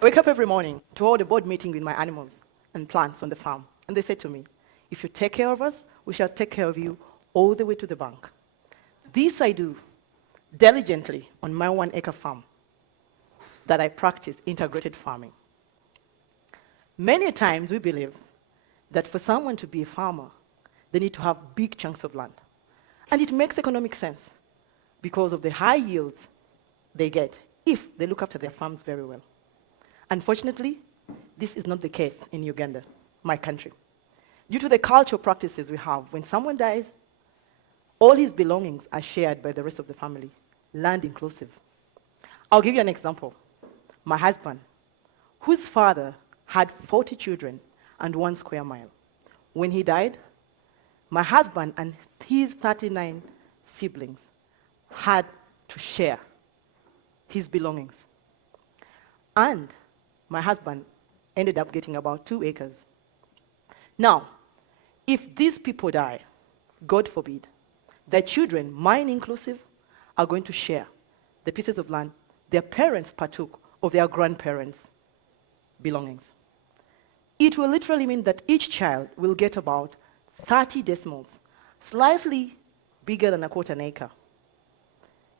I wake up every morning to hold a board meeting with my animals and plants on the farm. And they say to me, if you take care of us, we shall take care of you all the way to the bank. This I do diligently on my 1-acre farm that I practice integrated farming. Many times we believe that for someone to be a farmer, they need to have big chunks of land. And it makes economic sense because of the high yields they get if they look after their farms very well. Unfortunately, this is not the case in Uganda, my country. Due to the cultural practices we have, when someone dies, all his belongings are shared by the rest of the family, land inclusive. I'll give you an example. My husband, whose father had 40 children and 1 square mile. When he died, my husband and his 39 siblings had to share his belongings. And my husband ended up getting about 2 acres. Now, if these people die, God forbid, their children, mine inclusive, are going to share the pieces of land their parents partook of their grandparents' belongings. It will literally mean that each child will get about 30 decimals, slightly bigger than a quarter an acre.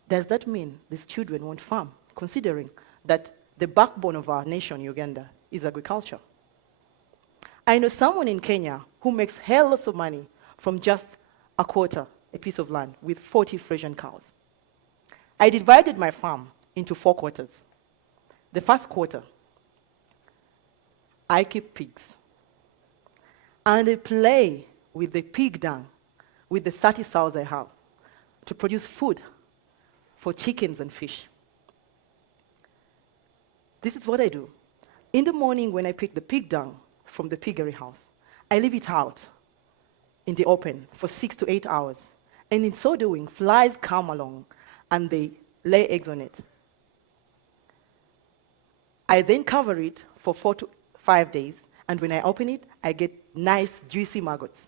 Does that mean these children won't farm, considering that the backbone of our nation, Uganda, is agriculture? I know someone in Kenya who makes hell lots of money from just a quarter, a piece of land, with 40 Frisian cows. I divided my farm into 4 quarters. The first quarter, I keep pigs. And I play with the pig dung, with the 30 sows I have, to produce food for chickens and fish. This is what I do. In the morning when I pick the pig dung from the piggery house, I leave it out in the open for 6 to 8 hours. And in so doing, flies come along and they lay eggs on it. I then cover it for 4 to 5 days, and when I open it, I get nice, juicy maggots.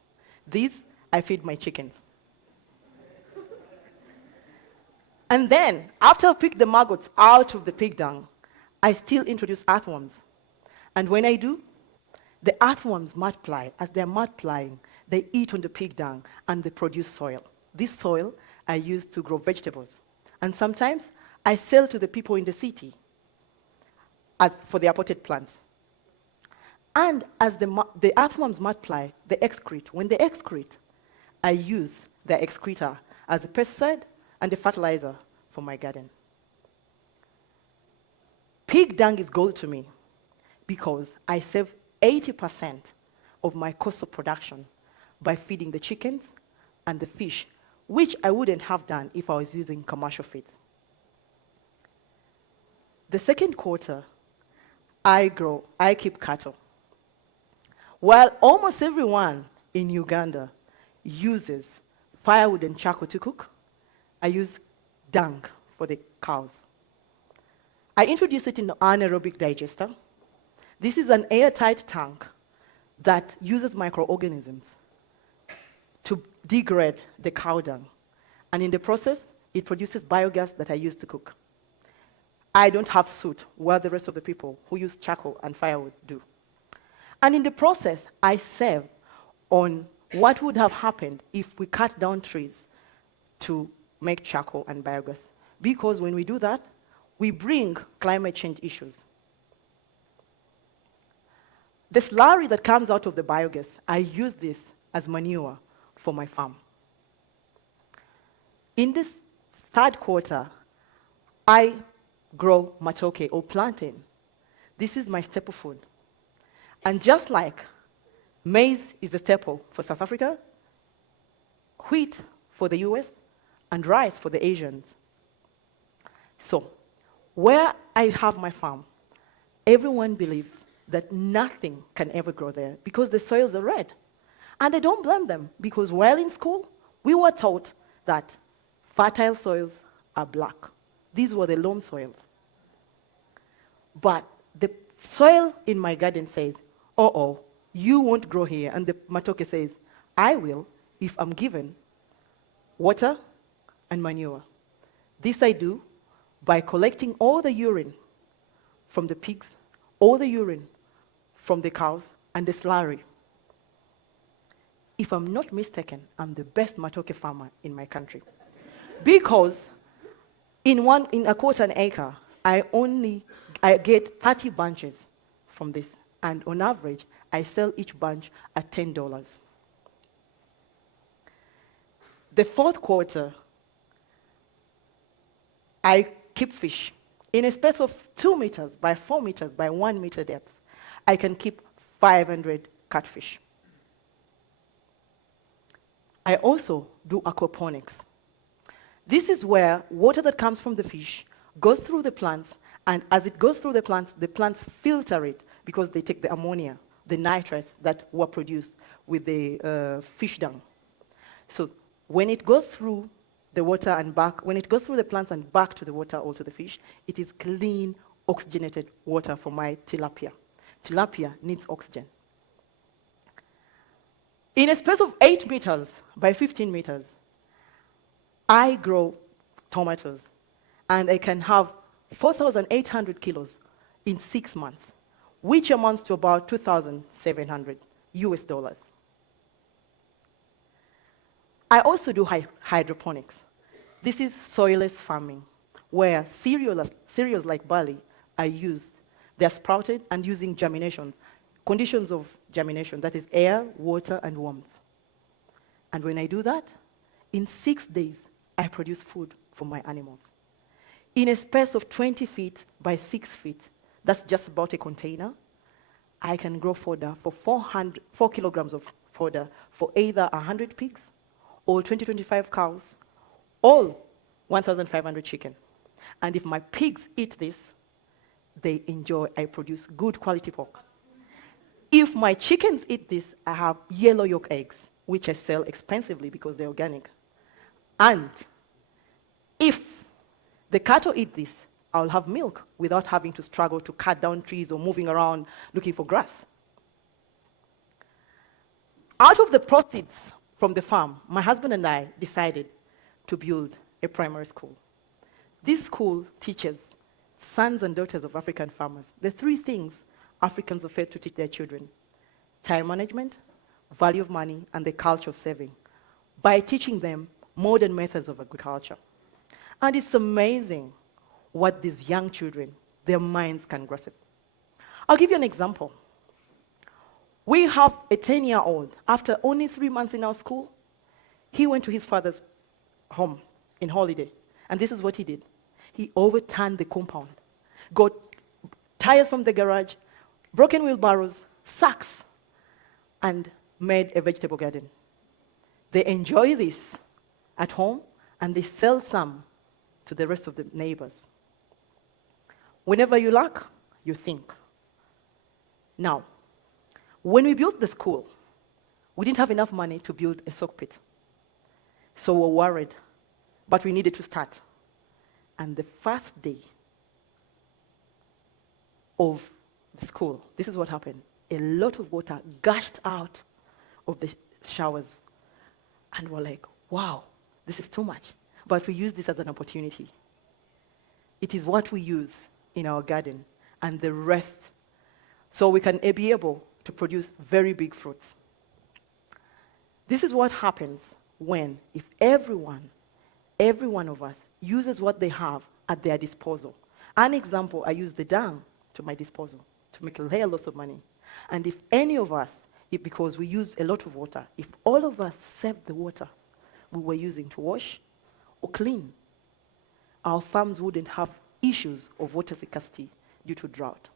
These I feed my chickens. And then, after I pick the maggots out of the pig dung, I still introduce earthworms. And when I do, the earthworms multiply. As they're multiplying, they eat on the pig dung and they produce soil. This soil I use to grow vegetables. And sometimes I sell to the people in the city as for their potted plants. And as the earthworms multiply, they excrete. When they excrete, I use their excreta as a pesticide and a fertilizer for my garden. Pig dung is gold to me because I save 80% of my cost of production by feeding the chickens and the fish, which I wouldn't have done if I was using commercial feeds. The second quarter, I keep cattle. While almost everyone in Uganda uses firewood and charcoal to cook, I use dung for the cows. I introduce it in an anaerobic digester. This is an airtight tank that uses microorganisms to degrade the cow dung. And in the process, it produces biogas that I use to cook. I don't have soot, while the rest of the people who use charcoal and firewood do. And in the process, I save on what would have happened if we cut down trees to make charcoal and biogas. Because when we do that, we bring climate change issues. The slurry that comes out of the biogas, I use this as manure for my farm. In this third quarter, I grow matoke or plantain. This is my staple food. And just like maize is the staple for South Africa, wheat for the US, and rice for the Asians. So, where I have my farm, everyone believes that nothing can ever grow there because the soils are red. And I don't blame them because while in school, we were taught that fertile soils are black. These were the loam soils. But the soil in my garden says, oh, you won't grow here. And the matoke says, I will if I'm given water and manure. This I do by collecting all the urine from the pigs all the urine from the cows and the slurry. If I'm not mistaken, I'm the best matoke farmer in my country. Because in a quarter an acre, I get 30 bunches from this. And on average, I sell each bunch at $10. The fourth quarter, I keep fish. In a space of 2 meters by 4 meters by 1 meter depth, I can keep 500 catfish. I also do aquaponics. This is where water that comes from the fish goes through the plants, and as it goes through the plants filter it because they take the ammonia, the nitrates that were produced with the fish dung. So when it goes through the water and back, when it goes through the plants and back to the water or to the fish, it is clean, oxygenated water for my tilapia. Tilapia needs oxygen. In a space of 8 meters by 15 meters, I grow tomatoes, and I can have 4,800 kilos in 6 months, which amounts to about 2,700 US dollars. I also do hydroponics. This is soilless farming, where cereals like barley are used. They're sprouted and using germination, conditions of germination, that is air, water, and warmth. And when I do that, in 6 days, I produce food for my animals. In a space of 20 feet by 6 feet, that's just about a container, I can grow fodder for 4 kilograms of fodder for either 100 pigs or 25 cows, all 1,500 chicken. And if my pigs eat this, they enjoy, I produce good quality pork. If my chickens eat this, I have yellow yolk eggs, which I sell expensively because they're organic. And if the cattle eat this, I'll have milk without having to struggle to cut down trees or moving around looking for grass. Out of the proceeds from the farm, my husband and I decided to build a primary school. This school teaches sons and daughters of African farmers the 3 things Africans are fed to teach their children: time management, value of money, and the culture of saving, by teaching them modern methods of agriculture. And it's amazing what these young children, their minds can grasp. I'll give you an example. We have a 10-year-old. After only 3 months in our school, he went to his father's home in holiday. And this is what he did. He overturned the compound, got tires from the garage, broken wheelbarrows, sacks, and made a vegetable garden. They enjoy this at home, and they sell some to the rest of the neighbors. Whenever you lack, you think. Now, when we built the school, we didn't have enough money to build a sock pit. So we were worried, but we needed to start. And the first day of the school, this is what happened. A lot of water gushed out of the showers. And we're like, wow, this is too much. But we use this as an opportunity. It is what we use in our garden, and the rest, so we can be able to produce very big fruits. This is what happens if every one of us uses what they have at their disposal. An example, I use the dung to my disposal to make a lots of money. And if any of us, because we use a lot of water, if all of us saved the water we were using to wash or clean, our farms wouldn't have issues of water scarcity due to drought.